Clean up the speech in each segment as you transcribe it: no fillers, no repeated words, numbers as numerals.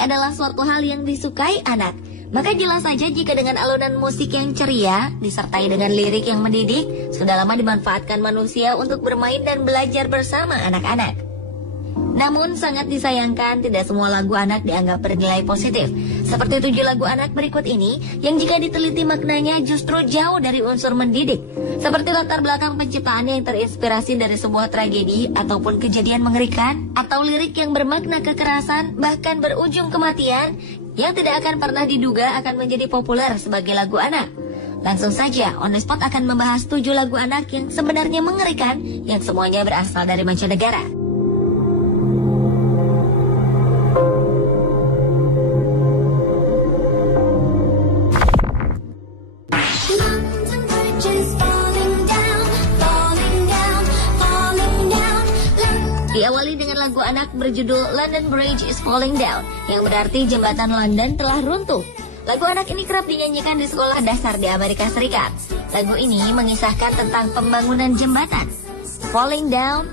adalah suatu hal yang disukai anak. Maka jelas saja jika dengan alunan musik yang ceria, disertai dengan lirik yang mendidik, sudah lama dimanfaatkan manusia untuk bermain dan belajar bersama anak-anak. Namun sangat disayangkan tidak semua lagu anak dianggap bernilai positif. Seperti 7 lagu anak berikut ini yang jika diteliti maknanya justru jauh dari unsur mendidik. Seperti latar belakang penciptaannya yang terinspirasi dari sebuah tragedi ataupun kejadian mengerikan, atau lirik yang bermakna kekerasan bahkan berujung kematian yang tidak akan pernah diduga akan menjadi populer sebagai lagu anak. Langsung saja On The Spot akan membahas 7 lagu anak yang sebenarnya mengerikan yang semuanya berasal dari mancanegara. Diawali dengan lagu anak berjudul London Bridge is Falling Down, yang berarti jembatan London telah runtuh. Lagu anak ini kerap dinyanyikan di sekolah dasar di Amerika Serikat. Lagu ini mengisahkan tentang pembangunan jembatan. Falling down,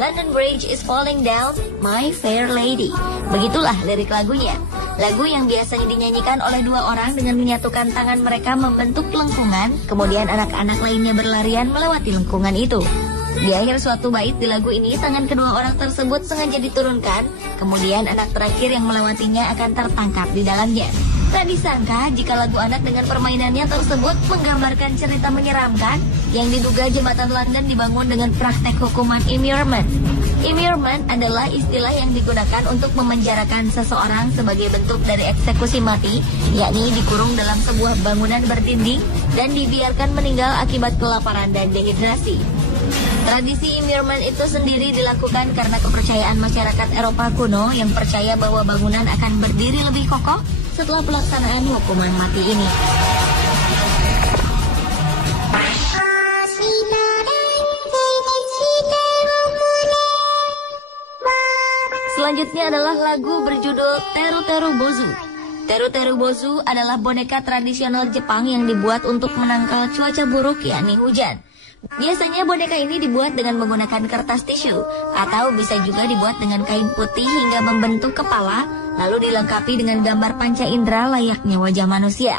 London Bridge is falling down, my fair lady. Begitulah lirik lagunya. Lagu yang biasanya dinyanyikan oleh 2 orang dengan menyatukan tangan mereka membentuk lengkungan, kemudian anak-anak lainnya berlarian melewati lengkungan itu. Di akhir suatu bait di lagu ini, tangan kedua orang tersebut sengaja diturunkan, kemudian anak terakhir yang melewatinya akan tertangkap di dalamnya. Tak disangka jika lagu anak dengan permainannya tersebut menggambarkan cerita menyeramkan yang diduga jembatan London dibangun dengan praktek hukuman immurement. Immurement adalah istilah yang digunakan untuk memenjarakan seseorang sebagai bentuk dari eksekusi mati, yakni dikurung dalam sebuah bangunan berdinding dan dibiarkan meninggal akibat kelaparan dan dehidrasi. Tradisi immurement itu sendiri dilakukan karena kepercayaan masyarakat Eropa kuno yang percaya bahwa bangunan akan berdiri lebih kokoh setelah pelaksanaan hukuman mati ini. Selanjutnya adalah lagu berjudul Teru Teru Bozu. Teru Teru Bozu adalah boneka tradisional Jepang yang dibuat untuk menangkal cuaca buruk, yakni hujan. Biasanya boneka ini dibuat dengan menggunakan kertas tisu, atau bisa juga dibuat dengan kain putih hingga membentuk kepala, lalu dilengkapi dengan gambar panca indera layaknya wajah manusia.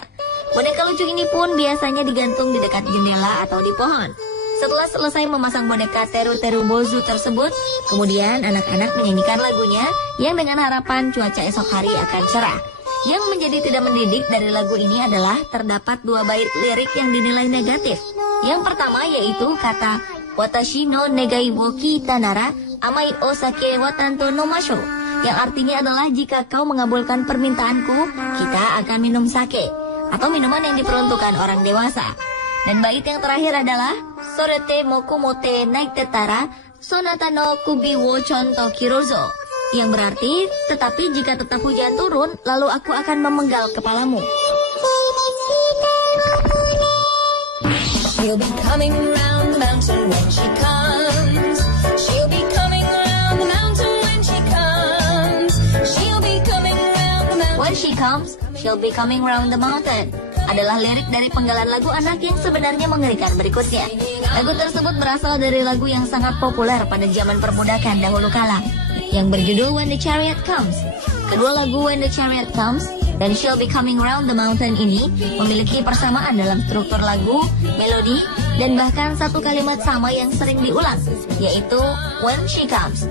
Boneka lucu ini pun biasanya digantung di dekat jendela atau di pohon. Setelah selesai memasang boneka Teru Teru Bozu tersebut, kemudian anak-anak menyanyikan lagunya yang dengan harapan cuaca esok hari akan cerah. Yang menjadi tidak mendidik dari lagu ini adalah terdapat 2 bait lirik yang dinilai negatif. Yang pertama yaitu kata Watashi no negai wo kita nara amai o sake wa tanto no masho, yang artinya adalah jika kau mengabulkan permintaanku, kita akan minum sake, atau minuman yang diperuntukkan orang dewasa. Dan bait yang terakhir adalah Sorete mokumote naitetara sonata no kubi wo chonto kirozo, yang berarti tetapi jika tetap hujan turun, lalu aku akan memenggal kepalamu. She'll be coming round the mountain when she comes. She'll be coming round the mountain when she comes. She'll be coming round the mountain. When she comes, she'll be coming round the mountain adalah lirik dari penggalan lagu anak yang sebenarnya mengerikan berikutnya. Lagu tersebut berasal dari lagu yang sangat populer pada zaman perbudakan dahulu kala, yang berjudul When the Chariot Comes. Kedua lagu When the Chariot Comes dan She'll Be Coming Round the Mountain ini memiliki persamaan dalam struktur lagu, melodi, dan bahkan satu kalimat sama yang sering diulang, yaitu When She Comes.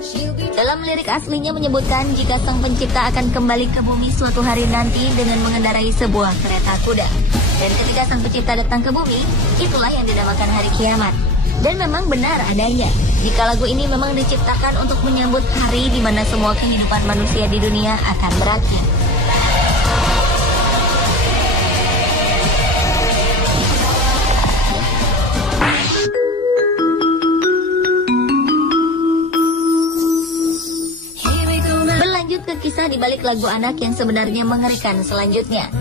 Dalam lirik aslinya menyebutkan jika sang pencipta akan kembali ke bumi suatu hari nanti dengan mengendarai sebuah kereta kuda. Dan ketika sang pencipta datang ke bumi, itulah yang dinamakan hari kiamat. Dan memang benar adanya, jika lagu ini memang diciptakan untuk menyambut hari di mana semua kehidupan manusia di dunia akan berakhir. Kisah di balik lagu anak yang sebenarnya mengerikan selanjutnya,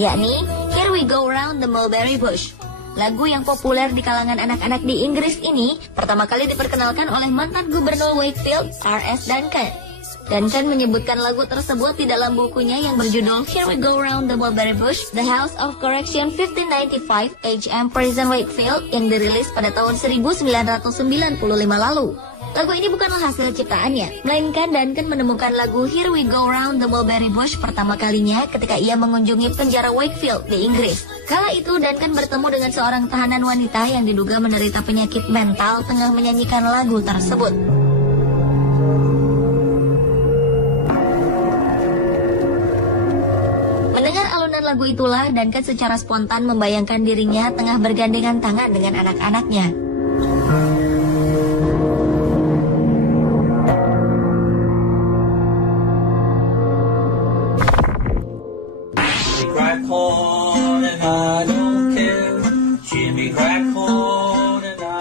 yakni Here We Go Round the Mulberry Bush. Lagu yang populer di kalangan anak-anak di Inggris ini pertama kali diperkenalkan oleh mantan gubernur Wakefield, R.S. Duncan. Duncan menyebutkan lagu tersebut di dalam bukunya yang berjudul Here We Go Round the Mulberry Bush, The House of Correction 1595, H.M. Prison Wakefield, yang dirilis pada tahun 1995 lalu. Lagu ini bukanlah hasil ciptaannya, melainkan Duncan menemukan lagu Here We Go Round the Mulberry Bush pertama kalinya ketika ia mengunjungi penjara Wakefield di Inggris. Kala itu Duncan bertemu dengan seorang tahanan wanita yang diduga menderita penyakit mental tengah menyanyikan lagu tersebut. Mendengar alunan lagu itulah, Duncan secara spontan membayangkan dirinya tengah bergandengan tangan dengan anak-anaknya.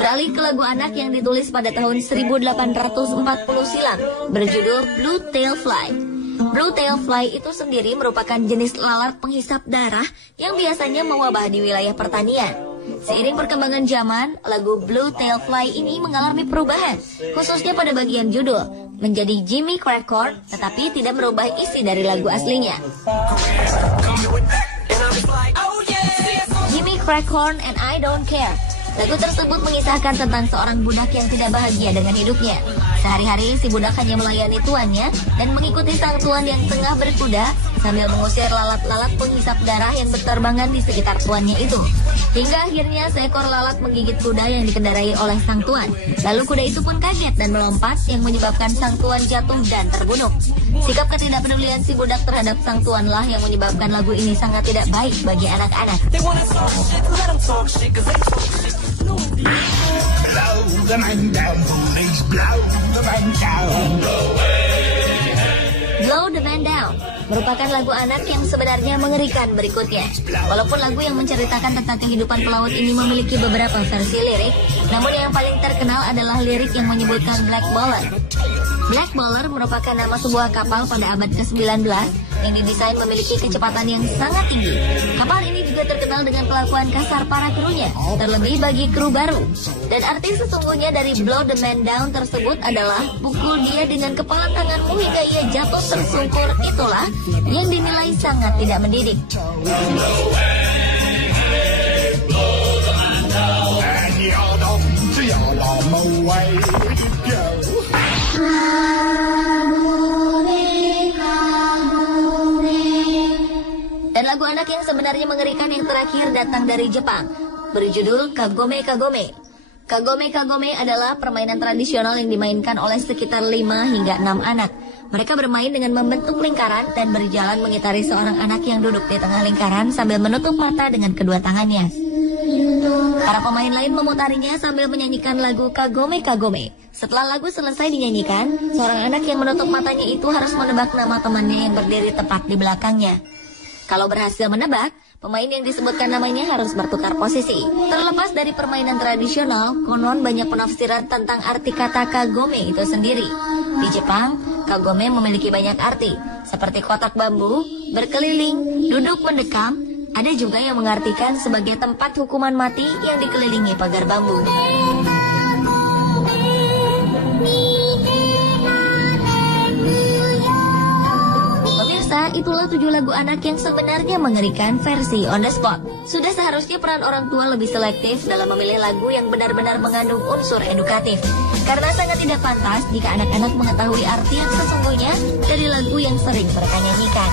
Beralih ke lagu anak yang ditulis pada tahun 1840 silam, berjudul Blue Tail Fly. Blue Tail Fly itu sendiri merupakan jenis lalat penghisap darah yang biasanya mewabah di wilayah pertanian. Seiring perkembangan zaman, lagu Blue Tail Fly ini mengalami perubahan, khususnya pada bagian judul, menjadi Jimmy Crackcorn, tetapi tidak merubah isi dari lagu aslinya. Jimmy Crackcorn and I Don't Care. Lagu tersebut mengisahkan tentang seorang budak yang tidak bahagia dengan hidupnya. Sehari-hari si budak hanya melayani tuannya dan mengikuti sang tuan yang tengah berkuda sambil mengusir lalat-lalat penghisap darah yang berterbangan di sekitar tuannya itu. Hingga akhirnya seekor lalat menggigit kuda yang dikendarai oleh sang tuan. Lalu kuda itu pun kaget dan melompat yang menyebabkan sang tuan jatuh dan terbunuh. Sikap ketidakpedulian si budak terhadap sang tuanlah yang menyebabkan lagu ini sangat tidak baik bagi anak-anak. Blow the man down, police, blow the man down. Blow the Man Down merupakan lagu anak yang sebenarnya mengerikan berikutnya. Walaupun lagu yang menceritakan tentang kehidupan pelaut ini memiliki beberapa versi lirik, namun yang paling terkenal adalah lirik yang menyebutkan Black Baller. Black Baller merupakan nama sebuah kapal pada abad ke-19 yang didesain memiliki kecepatan yang sangat tinggi. Kapal ini juga terkenal dengan kelakuan kasar para krunya, terlebih bagi kru baru. Dan arti sesungguhnya dari Blow the Man Down tersebut adalah pukul dia dengan kepala tanganmu hingga ia jatuh tersungkur. Itulah yang dinilai sangat tidak mendidik. Dan lagu anak yang sebenarnya mengerikan yang terakhir datang dari Jepang, berjudul Kagome Kagome. Kagome Kagome adalah permainan tradisional yang dimainkan oleh sekitar 5 hingga 6 anak. Mereka bermain dengan membentuk lingkaran dan berjalan mengitari seorang anak yang duduk di tengah lingkaran sambil menutup mata dengan kedua tangannya. Para pemain lain memutarinya sambil menyanyikan lagu Kagome Kagome. Setelah lagu selesai dinyanyikan, seorang anak yang menutup matanya itu harus menebak nama temannya yang berdiri tepat di belakangnya. Kalau berhasil menebak, pemain yang disebutkan namanya harus bertukar posisi. Terlepas dari permainan tradisional, konon banyak penafsiran tentang arti kata kagome itu sendiri. Di Jepang, kagome memiliki banyak arti, seperti kotak bambu, berkeliling, duduk mendekam. Ada juga yang mengartikan sebagai tempat hukuman mati yang dikelilingi pagar bambu. Itulah 7 lagu anak yang sebenarnya mengerikan versi on the spot. Sudah seharusnya peran orang tua lebih selektif dalam memilih lagu yang benar-benar mengandung unsur edukatif. Karena sangat tidak pantas jika anak-anak mengetahui arti yang sesungguhnya dari lagu yang sering mereka nyanyikan.